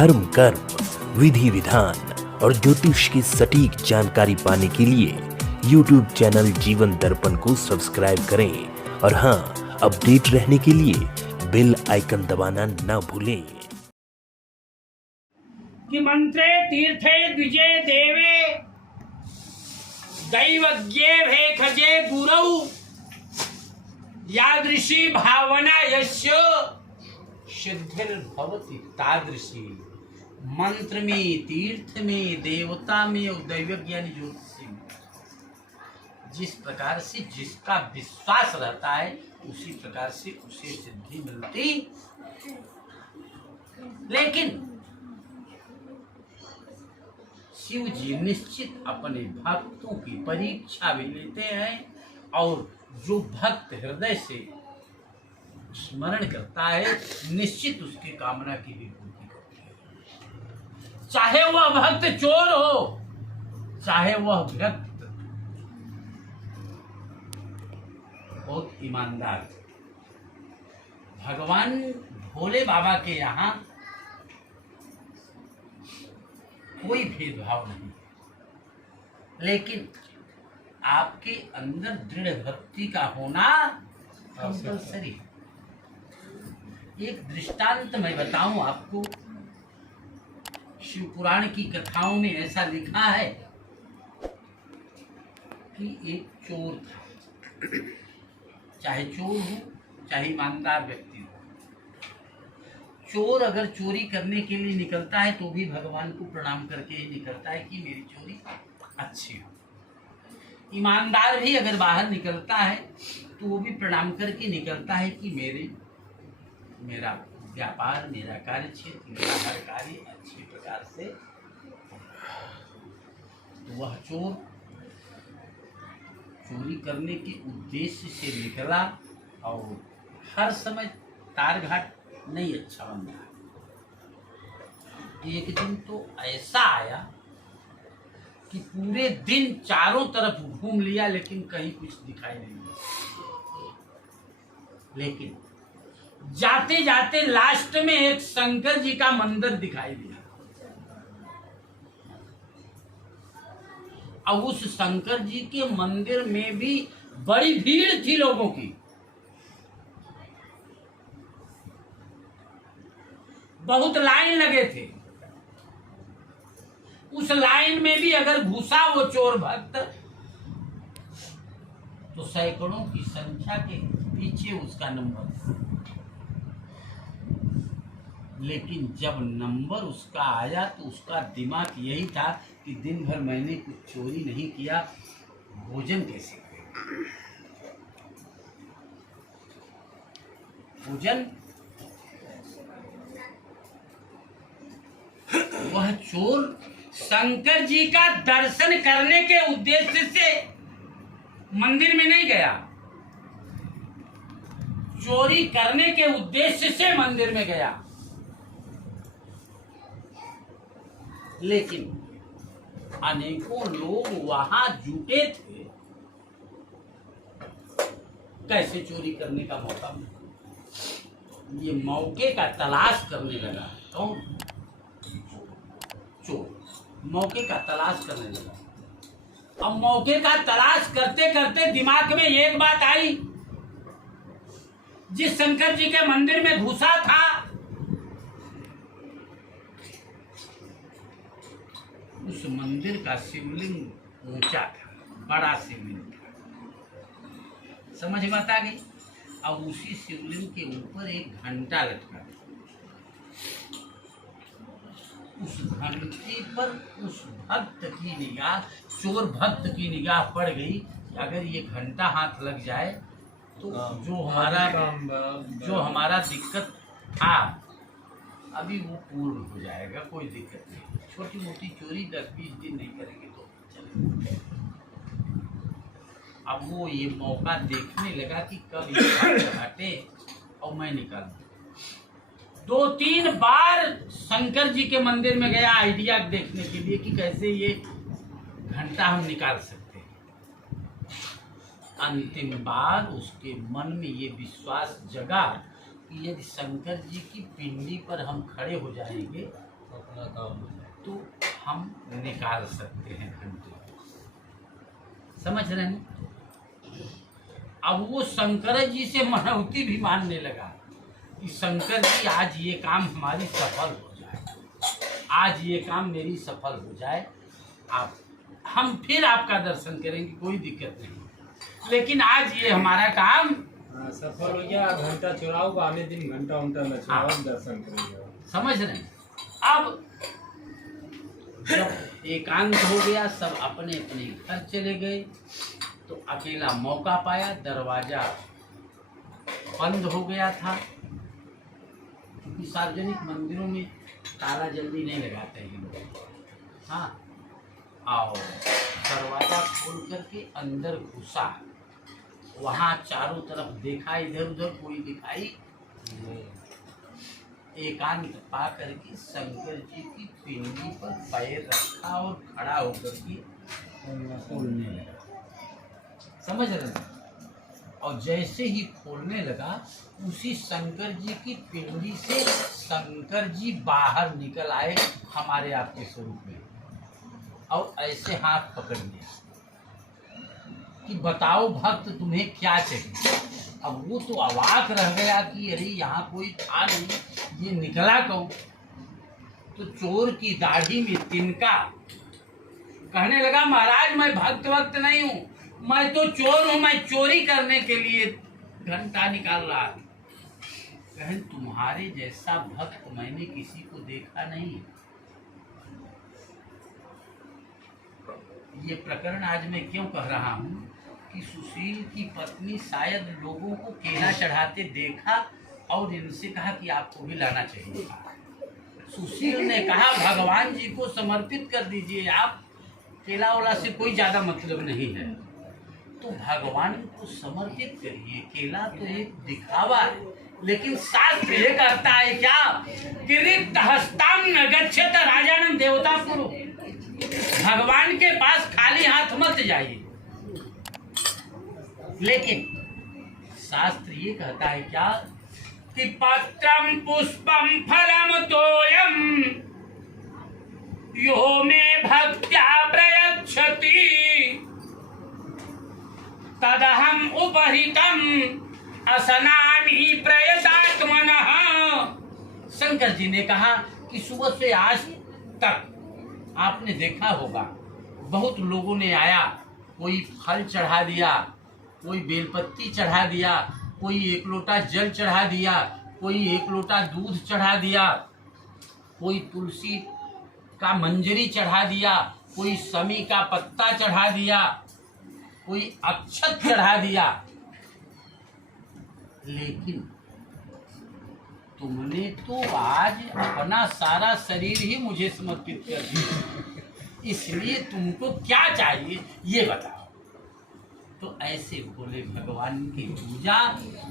धर्म, कर्म, विधि विधान और ज्योतिष की सटीक जानकारी पाने के लिए YouTube चैनल जीवन दर्पण को सब्सक्राइब करें और हाँ, अपडेट रहने के लिए बेल आइकन दबाना ना भूलें। कि मंत्रे तीर्थे द्विजे देवे दैवज्ञे भेखजे गुरौ यादृशी भावना यस्य सिद्धिर्भवति तादृशी। मंत्र में, तीर्थ में, देवता में और दैवज्ञ यानी ज्योतिष में जिस प्रकार से जिसका विश्वास रहता है उसी प्रकार से उसे सिद्धि मिलती। लेकिन शिव जी निश्चित अपने भक्तों की परीक्षा भी लेते हैं और जो भक्त हृदय से स्मरण करता है निश्चित उसकी कामना की भी पूर्ति करते हैं। चाहे वह भक्त चोर हो, चाहे वह भक्त बहुत ईमानदार। भगवान भोले बाबा के यहाँ कोई भेदभाव नहीं, लेकिन आपके अंदर दृढ़ भक्ति का होना कंपल्सरी। एक दृष्टांत मैं बताऊं आपको। शिव पुराण की कथाओं में ऐसा लिखा है कि एक चोर था। चाहे चोर हो चाहे ईमानदार व्यक्ति हो, चोर अगर चोरी करने के लिए निकलता है तो भी भगवान को प्रणाम करके ही निकलता है कि मेरी चोरी अच्छी हो। ईमानदार भी अगर बाहर निकलता है तो वो भी प्रणाम करके निकलता है कि मेरा व्यापार, मेरा कार्य क्षेत्र, मेरा हर कार्य अच्छी प्रकार से। तो वह चोर चोरी करने के उद्देश्य से निकला और हर समय तार घाट नहीं अच्छा बन रहा। एक दिन तो ऐसा आया कि पूरे दिन चारों तरफ घूम लिया लेकिन कहीं कुछ दिखाई नहीं दिया। लेकिन जाते जाते लास्ट में एक शंकर जी का मंदिर दिखाई दिया। अब उस शंकर जी के मंदिर में भी बड़ी भीड़ थी लोगों की। बहुत लाइन लगे थे। उस लाइन में भी अगर घुसा वो चोर भक्त तो सैकड़ों की संख्या के पीछे उसका नंबर था। लेकिन जब नंबर उसका आया तो उसका दिमाग यही था कि दिन भर मैंने कुछ चोरी नहीं किया, भोजन कैसे करें। भोजन वह चोर शंकर जी का दर्शन करने के उद्देश्य से मंदिर में नहीं गया, चोरी करने के उद्देश्य से मंदिर में गया। लेकिन अनेकों लोग वहां जुटे थे। कैसे चोरी करने का मौका मिला, ये मौके का तलाश करने लगा। कौन? चोर मौके का तलाश करने लगा। अब मौके का तलाश करते करते दिमाग में एक बात आई, जिस शंकर जी के मंदिर में घुसा था उस मंदिर का शिवलिंग ऊंचा था, बड़ा शिवलिंग था। समझ में आ गई। अब उसी शिवलिंग के ऊपर एक घंटा लटका था। उस घंटे पर उस भक्त की निगाह, चोर भक्त की निगाह पड़ गई कि अगर ये घंटा हाथ लग जाए तो जो हमारा दिक्कत था अभी वो पूर्ण हो जाएगा, कोई दिक्कत नहीं। छोटी मोटी चोरी 10-20 दिन नहीं करेंगे तो चलेगा। अब वो ये मौका देखने लगा कि कब ये हटे और मैं निकालूं। 2-3 बार शंकर जी के मंदिर में गया आइडिया देखने के लिए कि कैसे ये घंटा हम निकाल सकते हैं। अंतिम बार उसके मन में ये विश्वास जगा कि यदि शंकर जी की पिंडी पर हम खड़े हो जाएंगे अपना काम हो जाए। तो हम निकाल सकते हैं घंटे को। समझ रहे हैं? अब वो शंकर जी से मनौती भी मानने लगा कि शंकर जी आज ये काम हमारी सफल हो जाए, आज ये काम मेरी सफल हो जाए, आप हम फिर आपका दर्शन करेंगे, कोई दिक्कत नहीं, लेकिन आज ये हमारा काम सफल हो गया। घंटा चुराओ आने दिन घंटा उंटा न चुराओ, दर्शन करेंगे। समझ रहे हैं? अब जब एकांत हो गया, सब अपने अपने घर चले गए, तो अकेला मौका पाया, दरवाजा बंद हो गया था, क्योंकि सार्वजनिक मंदिरों में ताला जल्दी नहीं लगाते हैं लोग। हाँ, आओ दरवाजा खोल करके अंदर घुसा, वहाँ चारों तरफ देखा, इधर उधर कोई दिखाई नहीं। एकांत पा करके शंकर जी की पिंडी पर पैर रखा और खड़ा होकर के खोलने लगा। समझ रहे हैं? और जैसे ही खोलने लगा, उसी शंकर जी की पिंडी से शंकर जी बाहर निकल आए हमारे आपके स्वरूप में, और ऐसे हाथ पकड़ लिया कि बताओ भक्त तुम्हें क्या चाहिए। अब वो तो अवाक रह गया कि अरे यहाँ कोई था नहीं, ये निकला कौन? तो चोर की दाढ़ी में तिनका, कहने लगा महाराज मैं भक्त वक्त नहीं हूँ, मैं तो चोर हूँ, मैं चोरी करने के लिए घंटा निकाल रहा था। कहें तुम्हारे जैसा भक्त मैंने किसी को देखा नहीं। ये प्रकरण आज मैं क्यों कह रहा हूँ कि सुशील की पत्नी शायद लोगों को केला चढ़ाते देखा और इनसे कहा कि आपको भी लाना चाहिए। सुशील ने कहा भगवान जी को समर्पित कर दीजिए, आप केला वाला से कोई ज्यादा मतलब नहीं है, तो भगवान को समर्पित करिए। केला तो एक दिखावा है, लेकिन शास्त्र ये कहता है क्या कि रिक्त हस्ताम न गच्छत राजानम देवता पुरु, भगवान के पास खाली हाथ मत जाइए। लेकिन शास्त्र ये कहता है क्या कि पत्रम पुष्पम फलम तोयम यो मे भक्त्या प्रयच्छति तदहम उपहितम असनामि प्रयतात्मनः। शंकर जी ने कहा कि सुबह से आज तक आपने देखा होगा बहुत लोगों ने आया, कोई फल चढ़ा दिया, कोई बेलपत्ती चढ़ा दिया, कोई एक लोटा जल चढ़ा दिया, कोई एक लोटा दूध चढ़ा दिया, कोई तुलसी का मंजरी चढ़ा दिया, कोई समी का पत्ता चढ़ा दिया, कोई अक्षत चढ़ा दिया, लेकिन तुमने तो आज अपना सारा शरीर ही मुझे समर्पित कर दिया, इसलिए तुमको क्या चाहिए ये बताओ। तो ऐसे बोले भगवान की पूजा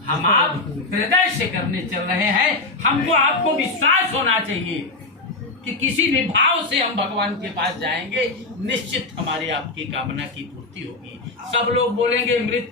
हम आप हृदय से करने चल रहे हैं। हमको आपको विश्वास होना चाहिए कि किसी भी भाव से हम भगवान के पास जाएंगे, निश्चित हमारे आपकी कामना की पूर्ति होगी। सब लोग बोलेंगे मृत